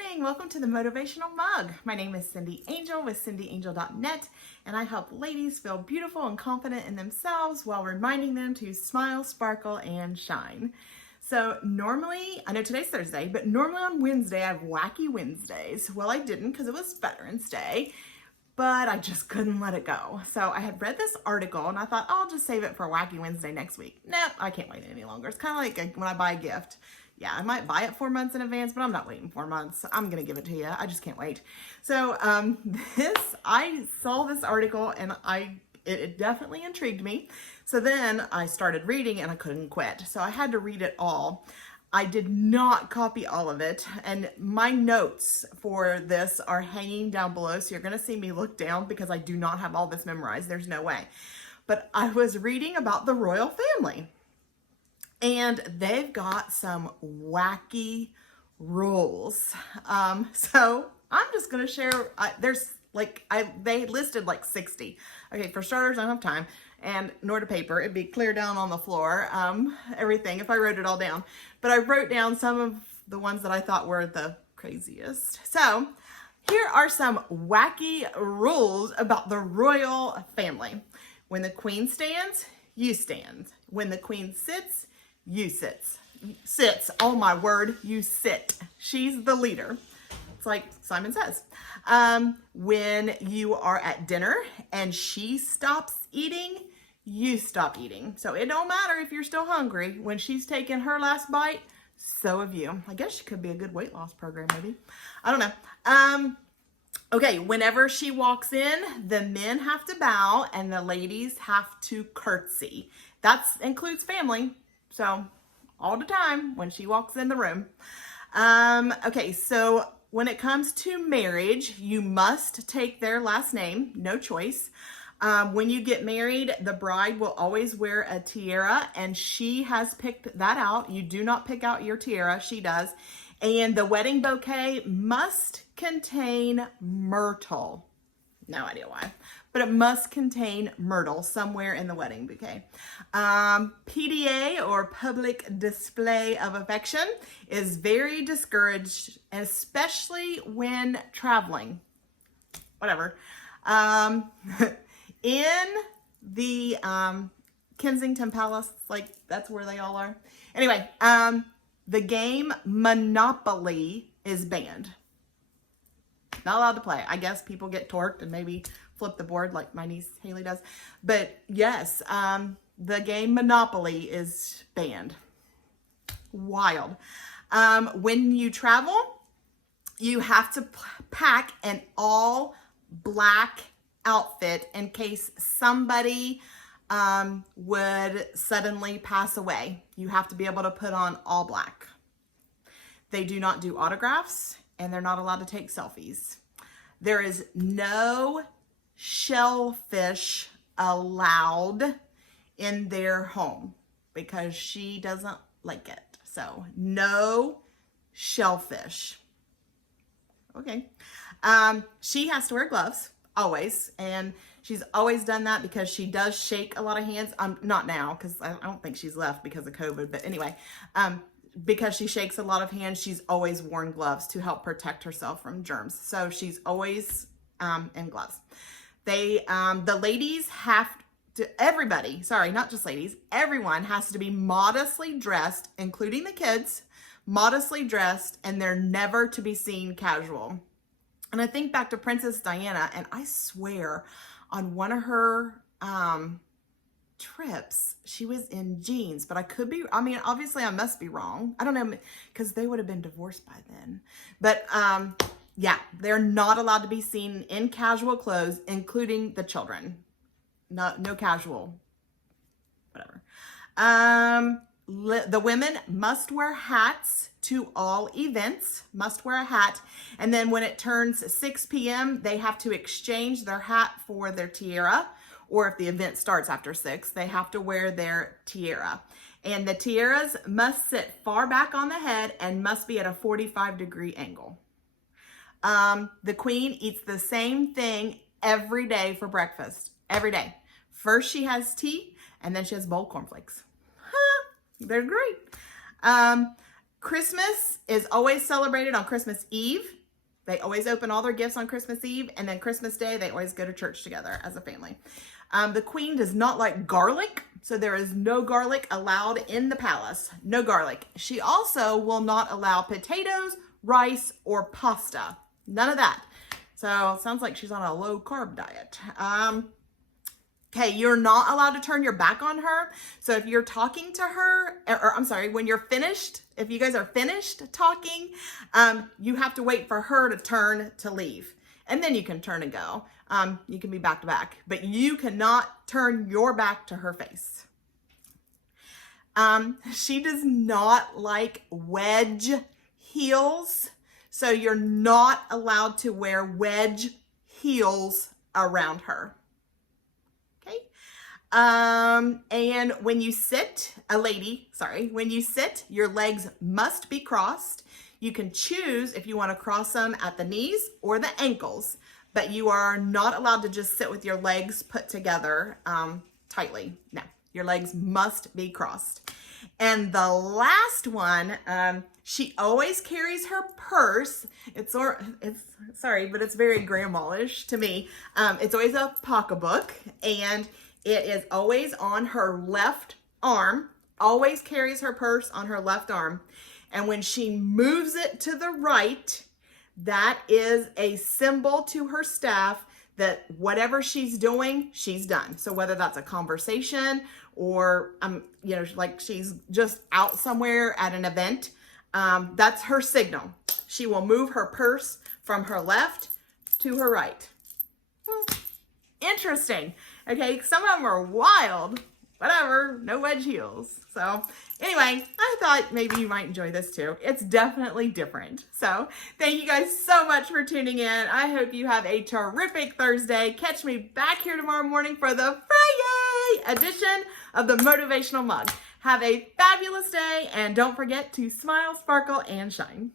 morning. Welcome to the Motivational Mug. My name is Cindy Angel with cindyangel.net, and I help ladies feel beautiful and confident in themselves while reminding them to smile, sparkle, and shine. So normally, I know today's Thursday, but normally on Wednesday, I have Wacky Wednesdays. Well, I didn't because it was Veterans Day, but I just couldn't let it go. So I had read this article and I thought, I'll just save it for Wacky Wednesday next week. Nope, I can't wait any longer. It's kind of like when I buy a gift. Yeah, I might buy it 4 months in advance, but I'm not waiting 4 months. I'm going to give it to you. I just can't wait. So I saw this article and it definitely intrigued me. So then I started reading and I couldn't quit. So I had to read it all. I did not copy all of it, and my notes for this are hanging down below, so you're going to see me look down because I do not have all this memorized. There's no way. But I was reading about the royal family, and they've got some wacky rules. So I'm just going to share, they listed like 60. Okay, for starters, I don't have time, and nor to paper. It'd be clear down on the floor, everything, if I wrote it all down. But I wrote down some of the ones that I thought were the craziest. So here are some wacky rules about the royal family. When the queen stands, you stand. When the queen sits, you sit. Sits, oh my word, you sit. She's the leader. It's like Simon Says. When you are at dinner and she stops eating, you stop eating. So it don't matter if you're still hungry. When she's taking her last bite, so have you. I guess she could be a good weight loss program, maybe. I don't know. Okay, whenever she walks in, the men have to bow and the ladies have to curtsy. That includes family. So all the time when she walks in the room. Okay, so when it comes to marriage, you must take their last name, no choice. When you get married, the bride will always wear a tiara, and she has picked that out. You do not pick out your tiara, she does. And the wedding bouquet must contain myrtle. No idea why, but it must contain myrtle somewhere in the wedding bouquet. PDA, or public display of affection, is very discouraged, especially when traveling. Whatever. In the Kensington Palace, like that's where they all are. Anyway, the game Monopoly is banned. Not allowed to play. I guess people get torqued and maybe flip the board like my niece Haley does. But yes, the game Monopoly is banned. Wild. When you travel, you have to pack an all black outfit in case somebody would suddenly pass away. You have to be able to put on all black. They do not do autographs, and they're not allowed to take selfies. There is no shellfish allowed in their home because she doesn't like it. So no shellfish. Okay. She has to wear gloves always, and she's always done that because she does shake a lot of hands. Not now, because I don't think she's left because of COVID, but anyway, because she shakes a lot of hands, she's always worn gloves to help protect herself from germs. So she's always in gloves. The ladies have to, everybody, sorry, not just ladies, everyone has to be modestly dressed, including the kids, modestly dressed, and they're never to be seen casual. And I think back to Princess Diana, and I swear on one of her trips, she was in jeans, but I could be, I mean, obviously I must be wrong. I don't know, because they would have been divorced by then. But yeah, they're not allowed to be seen in casual clothes, including the children. No casual, whatever. The women must wear hats to all events, must wear a hat. And then when it turns 6 p.m., they have to exchange their hat for their tiara. Or if the event starts after 6, they have to wear their tiara. And the tiaras must sit far back on the head and must be at a 45-degree angle. The queen eats the same thing every day for breakfast. Every day. First she has tea, and then she has boiled cornflakes. They're great. Christmas is always celebrated on Christmas Eve. They always open all their gifts on Christmas Eve, and then Christmas Day, they always go to church together as a family. The queen does not like garlic, so there is no garlic allowed in the palace. No garlic. She also will not allow potatoes, rice, or pasta. None of that. So it sounds like she's on a low-carb diet. Okay, you're not allowed to turn your back on her. So if you're talking to her, or I'm sorry, when you're finished, if you guys are finished talking, you have to wait for her to turn to leave. And then you can turn and go. You can be back to back, but you cannot turn your back to her face. She does not like wedge heels. So you're not allowed to wear wedge heels around her. And when you sit, when you sit, your legs must be crossed. You can choose if you want to cross them at the knees or the ankles, but you are not allowed to just sit with your legs put together tightly. No, your legs must be crossed. And the last one, she always carries her purse. It's sorry, but it's very grandma-ish to me. It's always a pocketbook, and it is always on her left arm, always carries her purse on her left arm. And when she moves it to the right, that is a symbol to her staff that whatever she's doing, she's done. So whether that's a conversation or, like she's just out somewhere at an event, that's her signal. She will move her purse from her left to her right. Interesting. Okay, some of them are wild. Whatever, no wedge heels. So anyway, I thought maybe you might enjoy this too. It's definitely different. So thank you guys so much for tuning in. I hope you have a terrific Thursday. Catch me back here tomorrow morning for the Friday edition of the Motivational Mug. Have a fabulous day, and don't forget to smile, sparkle, and shine.